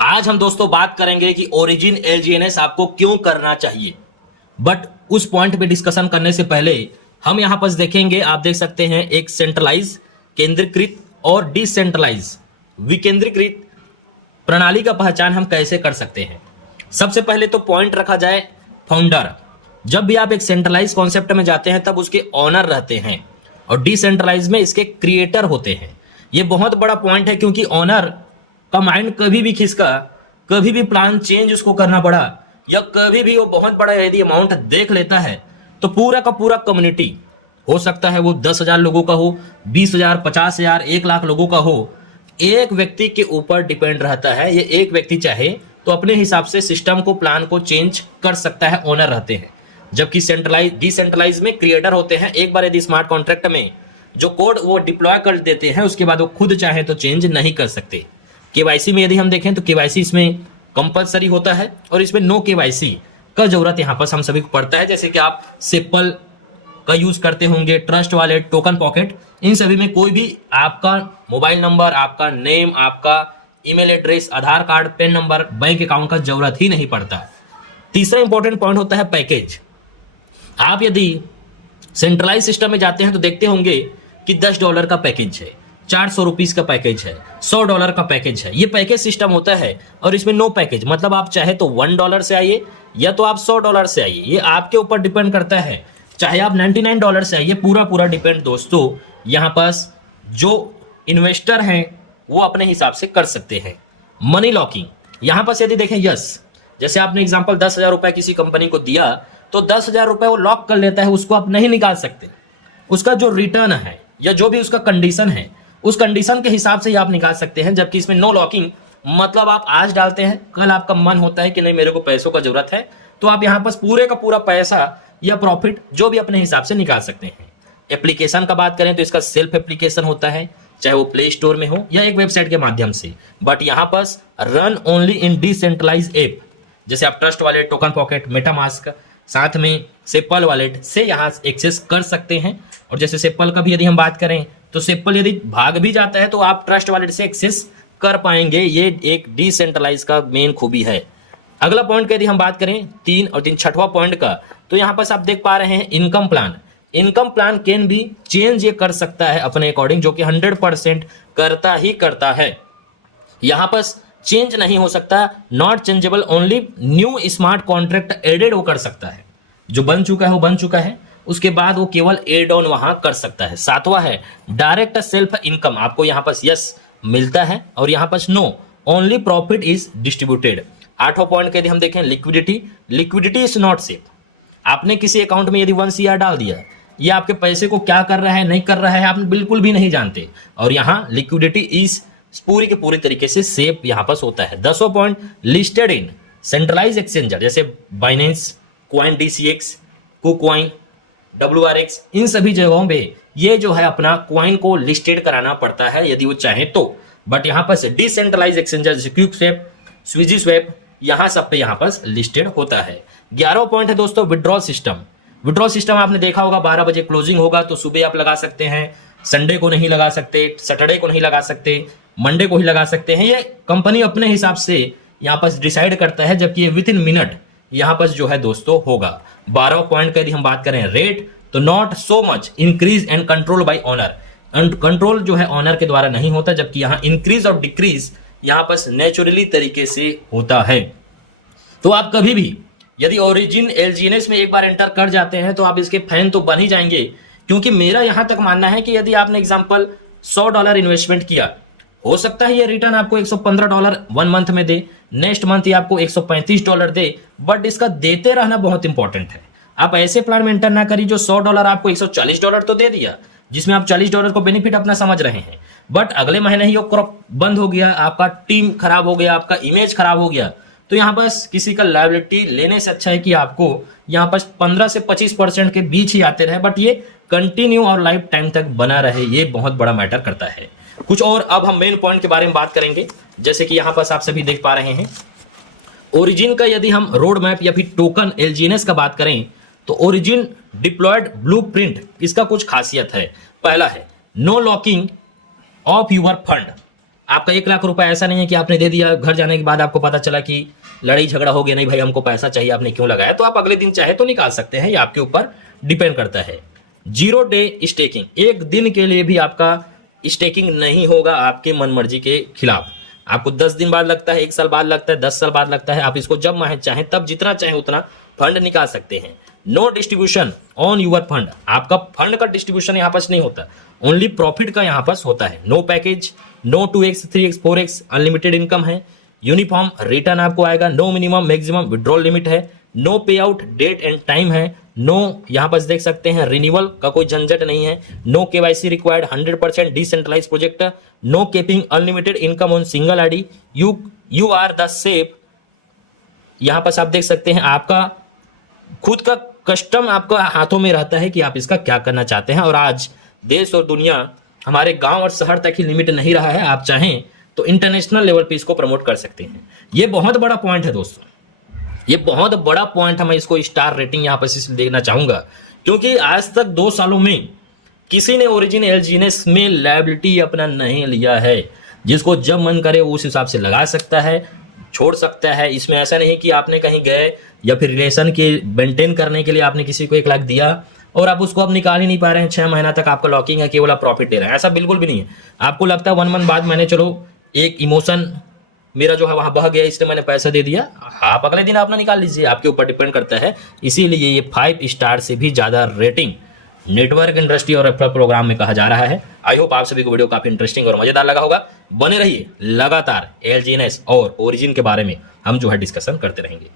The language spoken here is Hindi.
आज हम दोस्तों बात करेंगे कि ओरिजिन एलजीएनएस आपको क्यों करना चाहिए। बट उस पॉइंट पे डिस्कशन करने से पहले हम यहां पर देखेंगे, आप देख सकते हैं एक सेंट्रलाइज, केंद्रीकृत और डिसेंट्रलाइज विकेंद्रीकृत प्रणाली का पहचान हम कैसे कर सकते हैं। सबसे पहले तो पॉइंट रखा जाए फाउंडर। जब भी आप एक सेंट्रलाइज कॉन्सेप्ट में जाते हैं तब उसके ऑनर रहते हैं और डिसेंट्रलाइज में इसके क्रिएटर होते हैं। ये बहुत बड़ा पॉइंट है क्योंकि ऑनर का माइंड कभी भी खिसका, कभी भी प्लान चेंज उसको करना पड़ा या कभी भी वो बहुत बड़ा यदि अमाउंट देख लेता है तो पूरा का पूरा कम्युनिटी, हो सकता है वो 10,000 लोगों का हो, 20,000, 50,000, 1,00,000 लोगों का हो, एक व्यक्ति के ऊपर डिपेंड रहता है। ये एक व्यक्ति चाहे तो अपने हिसाब से सिस्टम को, प्लान को चेंज कर सकता है, ओनर रहते हैं। जबकि सेंट्रलाइज, डिसेंट्रलाइज में क्रिएटर होते हैं। एक बार यदि स्मार्ट कॉन्ट्रैक्ट में जो कोड वो डिप्लॉय कर देते हैं उसके बाद वो खुद चाहे तो चेंज नहीं कर सकते। केवाईसी में यदि हम देखें तो केवाईसी इसमें कंपलसरी होता है और इसमें नो केवाईसी का जरूरत यहाँ पर हम सभी को पड़ता है। जैसे कि आप सिंपल का यूज करते होंगे, ट्रस्ट वॉलेट, टोकन पॉकेट, इन सभी में कोई भी आपका मोबाइल नंबर, आपका नेम, आपका email address, Aadhaar card, PAN number, bank account का जरूरत ही नहीं पड़ता। तीसरा इंपॉर्टेंट पॉइंट होता है पैकेज। आप यदि सेंट्रलाइज सिस्टम में जाते हैं तो देखते होंगे कि $10 का पैकेज है, 400 रुपीज का पैकेज है, $100 का पैकेज है। ये पैकेज सिस्टम होता है और इसमें नो पैकेज, मतलब आप चाहे तो $1 से आइए या तो आप $100 से आइए, ये आपके ऊपर डिपेंड करता है। चाहे आप $99 से आइए, पूरा डिपेंड दोस्तों यहाँ पास जो इन्वेस्टर हैं वो अपने हिसाब से कर सकते हैं। मनी लॉकिंग, यहाँ पास यदि देखें, यस, जैसे आपने एग्जाम्पल 10,000 रुपए किसी कंपनी को दिया तो 10,000 रुपए वो लॉक कर लेता है, उसको आप नहीं निकाल सकते। उसका जो रिटर्न है या जो भी उसका कंडीशन है उस कंडीशन के हिसाब से ही आप निकाल सकते हैं। जबकि इसमें नो लॉकिंग, मतलब आप आज डालते हैं, कल आपका मन होता है कि नहीं मेरे को पैसों का जरूरत है, तो आप यहाँ पर पूरे का पूरा पैसा या प्रॉफिट जो भी अपने हिसाब से निकाल सकते हैं। एप्लीकेशन का बात करें तो इसका सेल्फ एप्लीकेशन होता है, चाहे वो प्ले स्टोर में हो या एक वेबसाइट के माध्यम से। बट यहाँ पर run only in decentralize app, जैसे आप trust wallet, token pocket, MetaMask, साथ में सेपल वॉलेट से यहाँ एक्सेस कर सकते हैं। और जैसे सेपल का भी यदि हम बात करें तो सेपल यदि भाग भी जाता है तो आप ट्रस्ट वॉलेट से एक्सेस कर पाएंगे। ये एक डिसेंट्रलाइज का मेन खूबी है। अगला पॉइंट का यदि हम बात करें 3 और 3 छठवां पॉइंट का, तो यहाँ पर आप देख पा रहे हैं income plan. Income plan can भी चेंज ये कर सकता है अपने अकॉर्डिंग, जो कि 100% करता ही करता है। यहाँ पर चेंज नहीं हो सकता, not changeable, only new smart contract added वो कर सकता है। जो बन चुका है वो बन चुका है, उसके बाद वो केवल एड ऑन वहां कर सकता है। सातवां है डायरेक्ट सेल्फ इनकम, आपको यहाँ पर यस मिलता है और यहाँ पर no, only profit is distributed. आठवां पॉइंट यदि हम देखें liquidity, liquidity is not safe. आपने किसी अकाउंट में यदि 1 CR डाल दिया, ये आपके पैसे को क्या कर रहा है नहीं कर रहा है आप बिल्कुल भी नहीं जानते, और यहाँ लिक्विडिटी इज पूरी के पूरी तरीके से सेफ यहाँ पर होता है। 10वां point listed in centralize exchanger, जैसे Binance, coin DCX, KuCoin, WRX, इन सभी जगहों पे ये जो है अपना कॉइन को लिस्टेड कराना पड़ता है यदि वो चाहे तो। बट यहाँ पर डिसेंट्रलाइज एक्सचेंजर जैसे क्विकस्वैप, स्विगी यहाँ सब पे यहाँ पर लिस्टेड होता है। 11वां पॉइंट है दोस्तों विड्रॉल सिस्टम। विड्रॉल सिस्टम आपने देखा होगा 12 बजे क्लोजिंग होगा तो सुबह आप लगा सकते हैं, संडे को नहीं लगा सकते, सैटरडे को नहीं लगा सकते, मंडे को ही लगा सकते हैं। ये कंपनी अपने हिसाब से यहाँ पर डिसाइड करता है, जबकि ये विद इन मिनट यहाँ पर जो है दोस्तों होगा। 12वां पॉइंट का यदि हम बात करें रेट, तो not so much increase and control by honour, control जो है ऑनर के द्वारा नहीं होता, जबकि यहाँ इंक्रीज और डिक्रीज यहाँ पर नेचुरली तरीके से होता है। तो आप कभी भी यदि ओरिजिन एलजीएनएस में एक बार एंटर कर जाते हैं तो आप इसके फैन तो बन ही जाएंगे, क्योंकि मेरा यहाँ तक मानना है कि यदि आपने एग्जाम्पल $100 इन्वेस्टमेंट किया, हो सकता है ये रिटर्न आपको $115 1 मंथ में दे, नेक्स्ट मंथ ये आपको $135 दे, बट इसका देते रहना बहुत इंपॉर्टेंट है। आप ऐसे प्लान में एंटर ना करिए जो $100 आपको $140 तो दे दिया, जिसमें आप $40 को बेनिफिट अपना समझ रहे हैं, बट अगले महीने ही वो क्रॉप बंद हो गया, आपका टीम खराब हो गया, आपका इमेज खराब हो गया, तो यहाँ बस किसी का लायबिलिटी लेने से अच्छा है कि आपको यहाँ पर 15 से 25% के बीच ही आते रहे, बट ये कंटिन्यू और लाइफ टाइम तक बना रहे, ये बहुत बड़ा मैटर करता है। कुछ और अब हम मेन पॉइंट के बारे में बात करेंगे, जैसे कि यहाँ पर आप सभी देख पा रहे हैं ओरिजिन का यदि हम रोड मैप या फिर टोकन एलजीएनएस का बात करें तो ओरिजिन डिप्लॉयड ब्लूप्रिंट, इसका कुछ खासियत है। पहला है no locking of your fund, आपका 1 लाख रुपए ऐसा नहीं है कि आपने दे दिया, घर जाने के बाद आपको पता चला कि लड़ाई झगड़ा हो गया, नहीं भाई हमको पैसा चाहिए, आपने क्यों लगाया, तो आप अगले दिन चाहे तो निकाल सकते हैं, ये आपके ऊपर डिपेंड करता है। 0 डे स्टेकिंग, एक दिन के लिए भी आपका स्टेकिंग नहीं होगा आपके मन मर्जी के खिलाफ। आपको 10 दिन बाद लगता है, 1 साल बाद लगता है, 10 साल बाद लगता है, आप इसको जब चाहें तब जितना चाहें उतना फंड निकाल सकते हैं। No distribution on your fund, आपका फंड का डिस्ट्रीब्यूशन यहाँ पास नहीं होता, ओनली प्रॉफिट का यहाँ पास होता है। No package, no 2x 3x 4x, unlimited income है, यूनिफॉर्म रिटर्न आपको आएगा, no minimum maximum withdrawal limit है, no pay out date and time है, नो यहाँ पास देख सकते हैं रिन्यूअल का कोई झंझट नहीं है, no KYC required, 100% decentralize project, no capping unlimited income on single ID, you are the safe. यहाँ पास आप देख सकते हैं आपका खुद का कस्टम आपका हाथों में रहता है कि आप इसका क्या करना चाहते हैं। और आज देश और दुनिया, हमारे गांव और शहर तक ही लिमिट नहीं रहा है, आप चाहें तो इंटरनेशनल लेवल पे इसको प्रमोट कर सकते हैं। ये बहुत बड़ा पॉइंट है दोस्तों, ये बहुत बड़ा पॉइंट है। मैं इसको स्टार रेटिंग यहाँ पर इसलिए देना चाहूंगा क्योंकि आज तक 2 सालों में किसी ने ओरिजिन एलजीएनएस में लायबिलिटी अपना नहीं लिया है। जिसको जब मन करे वो उस हिसाब से लगा सकता है, छोड़ सकता है। इसमें ऐसा नहीं कि आपने कहीं गए या फिर रिलेशन के मेंटेन करने के लिए आपने किसी को 1 लाख दिया और आप उसको अब निकाल ही नहीं पा रहे हैं, 6 महीना तक आपका लॉकिंग है, केवल आप प्रॉफिट दे रहे हैं, ऐसा बिल्कुल भी नहीं है। आपको लगता है 1 मंथ बाद मैंने चलो एक इमोशन मेरा जो है वहां बह गया, इसलिए मैंने पैसा दे दिया, आप अगले दिन आप ना निकाल लीजिए, आपके ऊपर डिपेंड करता है। इसीलिए ये 5 स्टार से भी ज्यादा रेटिंग नेटवर्क इंडस्ट्री और रेफरल प्रोग्राम में कहा जा रहा है। आई होप आप सभी को वीडियो काफी इंटरेस्टिंग और मजेदार लगा होगा। बने रहिए, लगातार एलजीएनएस और ओरिजिन के बारे में हम जो है डिस्कशन करते रहेंगे।